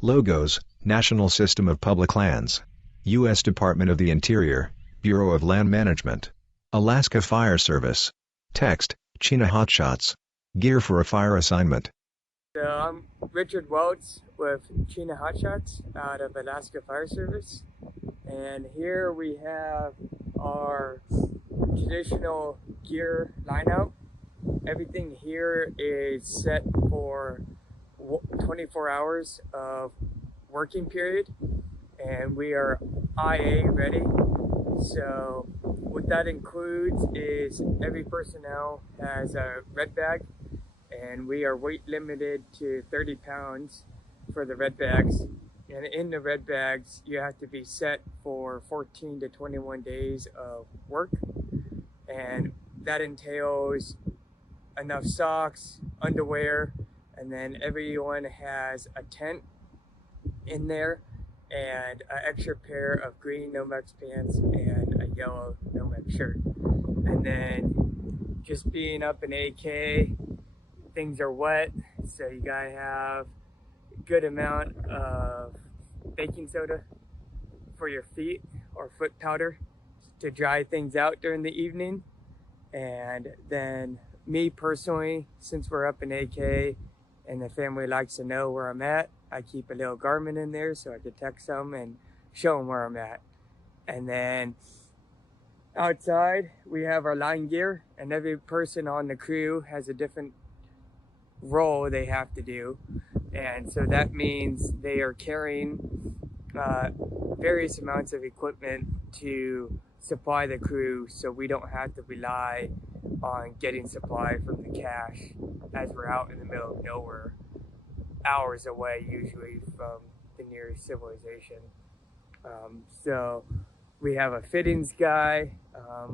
Logos: National System of Public Lands, U.S. Department of the Interior, Bureau of Land Management, Alaska Fire Service. Text: Chena Hotshots. Gear for a fire assignment. So I'm Richard Weltz with Chena Hotshots out of Alaska Fire Service, and here we have our traditional gear lineup. Everything here is set for 24 hours of working period, and we are IA ready. So what that includes is every personnel has a red bag, and we are weight limited to 30 pounds for the red bags. And in the red bags, you have to be set for 14 to 21 days of work. And that entails enough socks, underwear, and then everyone has a tent in there and an extra pair of green Nomex pants and a yellow Nomex shirt. And then just being up in AK, things are wet, so you gotta have a good amount of baking soda for your feet or foot powder to dry things out during the evening. And then me personally, since we're up in AK and the family likes to know where I'm at, I keep a little Garmin in there so I could text them and show them where I'm at. And then outside we have our line gear, and every person on the crew has a different role they have to do, and so that means they are carrying various amounts of equipment to supply the crew, so we don't have to rely on getting supply from the cache as we're out in the middle of nowhere, hours away usually from the nearest civilization. So we have a fittings guy,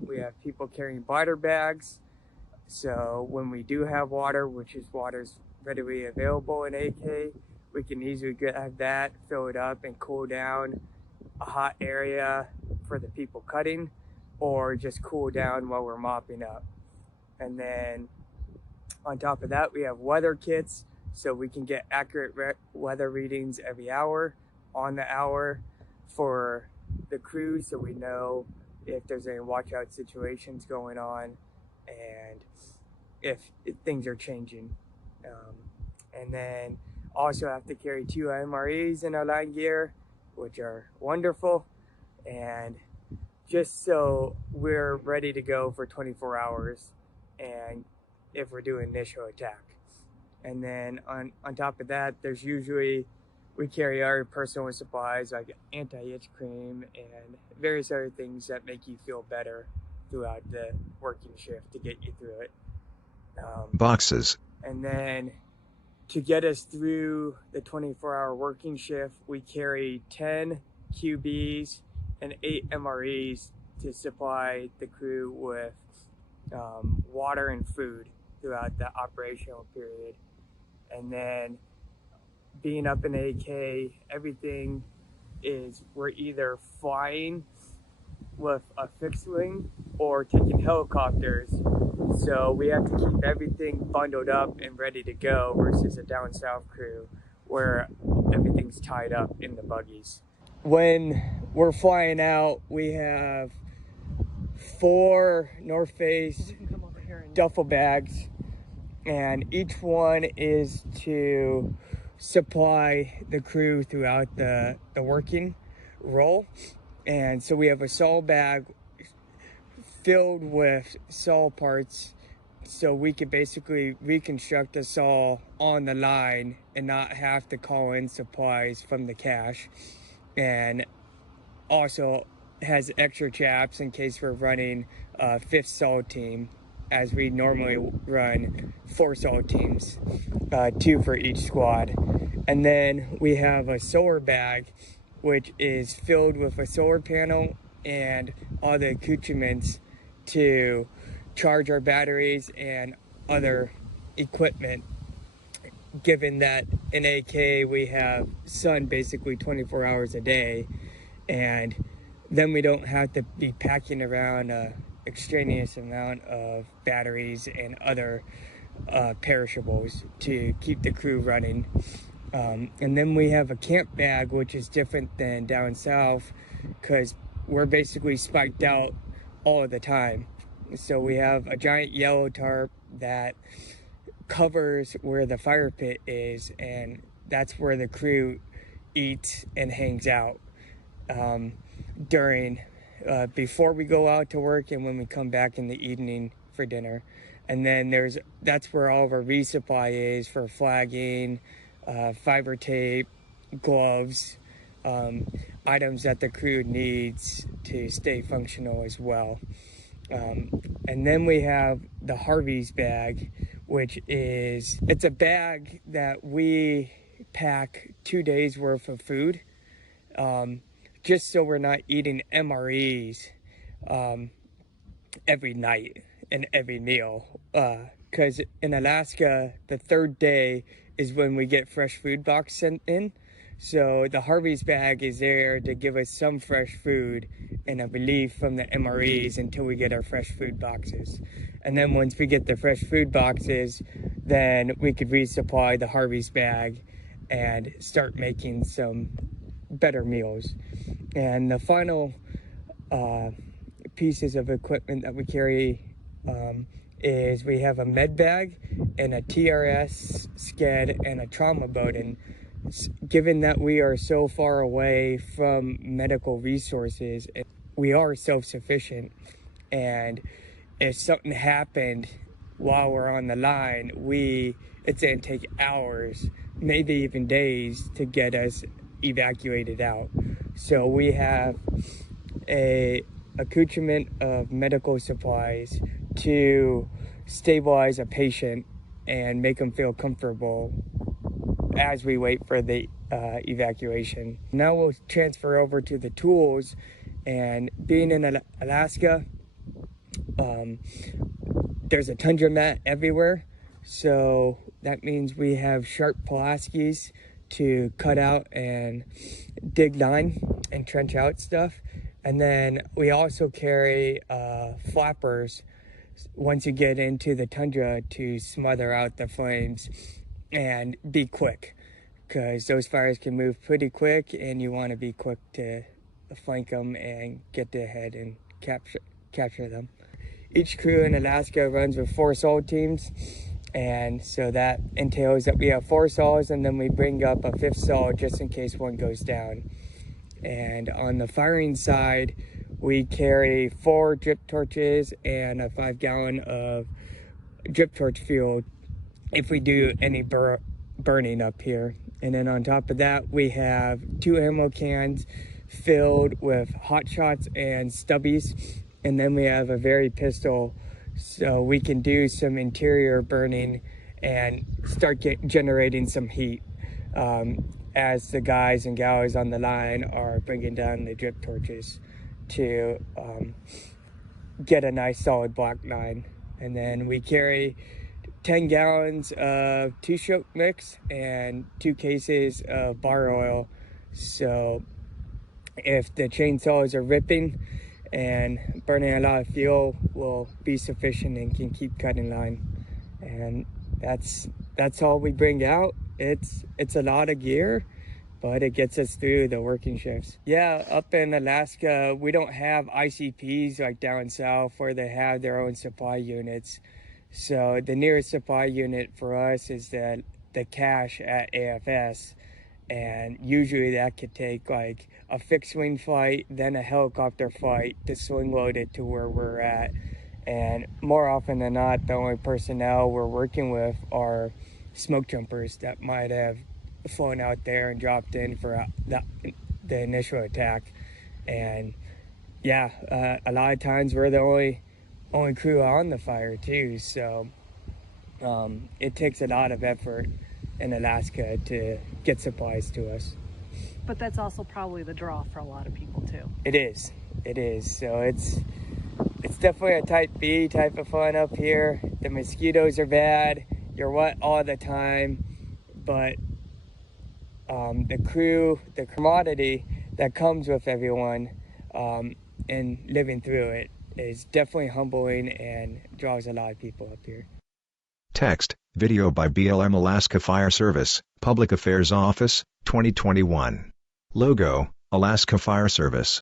we have people carrying bladder bags. So when we do have water, which is water's readily available in AK, we can easily have that, fill it up, and cool down a hot area for the people cutting, or just cool down while we're mopping up. And then on top of that, we have weather kits, so we can get accurate weather readings every hour, on the hour, for the crew, so we know if there's any watch-out situations going on and if things are changing. And then also have to carry 2 MREs in our line gear, which are wonderful, and just so we're ready to go for 24 hours and if we're doing initial attack. And then on top of that, there's usually, we carry our personal supplies like anti-itch cream and various other things that make you feel better throughout the working shift to get you through it. Boxes. And then to get us through the 24-hour working shift, we carry 10 QBs and 8 MREs to supply the crew with water and food throughout the operational period. And then being up in AK, everything is, we're either flying with a fixed wing or taking helicopters, so we have to keep everything bundled up and ready to go versus a down south crew where everything's tied up in the buggies. When we're flying out, we have 4 North Face duffel bags, and each one is to supply the crew throughout the working role. And so we have a saw bag filled with saw parts, so we could basically reconstruct a saw on the line and not have to call in supplies from the cache. And also has extra chaps in case we're running a 5th saw team, as we normally run 4 saw teams, 2 for each squad. And then we have a solar bag, which is filled with a solar panel and all the accoutrements to charge our batteries and other equipment, given that in AK we have sun basically 24 hours a day, and then we don't have to be packing around a extraneous amount of batteries and other perishables to keep the crew running. And then we have a camp bag, which is different than down south because we're basically spiked out all of the time. So we have a giant yellow tarp that covers where the fire pit is, and that's where the crew eats and hangs out before we go out to work and when we come back in the evening for dinner. And then that's where all of our resupply is for flagging, fiber tape, gloves, items that the crew needs to stay functional as well. And then we have the Harvey's bag, which it's a bag that we pack 2 days worth of food, just so we're not eating MREs every night and every meal. Because in Alaska, the third day is when we get fresh food box sent in. So the Harvey's bag is there to give us some fresh food and a relief from the MREs until we get our fresh food boxes. And then once we get the fresh food boxes, then we could resupply the Harvey's bag and start making some better meals. And the final pieces of equipment that we carry is we have a med bag and a TRS sked and a trauma boat. And given that we are so far away from medical resources, we are self-sufficient, and if something happened while we're on the line, it's going to take hours, maybe even days, to get us evacuated out. So we have a accoutrement of medical supplies to stabilize a patient and make them feel comfortable as we wait for the evacuation. Now we'll transfer over to the tools, and being in Alaska, there's a tundra mat everywhere, so that means we have sharp Pulaskis to cut out and dig line and trench out stuff. And then we also carry flappers once you get into the tundra to smother out the flames and be quick, because those fires can move pretty quick and you want to be quick to flank them and get ahead and capture them. Each crew in Alaska runs with 4 SAW teams, and so that entails that we have 4 SAWs, and then we bring up a 5th SAW just in case one goes down. And on the firing side, we carry 4 drip torches and a 5-gallon of drip torch fuel if we do any burning up here. And then on top of that, we have 2 ammo cans filled with hot shots and stubbies. And then we have a very pistol, so we can do some interior burning and start generating some heat as the guys and gals on the line are bringing down the drip torches to get a nice solid black line. And then we carry 10 gallons of 2-stroke mix and 2 cases of bar oil, so if the chainsaws are ripping and burning a lot of fuel, will be sufficient and can keep cutting line. And that's all we bring out. It's a lot of gear, but it gets us through the working shifts. Yeah, up in Alaska, we don't have ICPs like down south where they have their own supply units. So the nearest supply unit for us is the cache at AFS. And usually that could take like a fixed wing flight, then a helicopter flight to swing load it to where we're at. And more often than not, the only personnel we're working with are smoke jumpers that might have flown out there and dropped in for the initial attack. And yeah, a lot of times we're the only crew on the fire too. So it takes a lot of effort in Alaska to get supplies to us. But that's also probably the draw for a lot of people too. It is. So it's definitely a type B type of fun up here. The mosquitoes are bad. You're wet all the time, but the crew, the commodity that comes with everyone and living through it is definitely humbling and draws a lot of people up here. Text Video by BLM Alaska Fire Service, Public Affairs Office, 2021. Logo, Alaska Fire Service.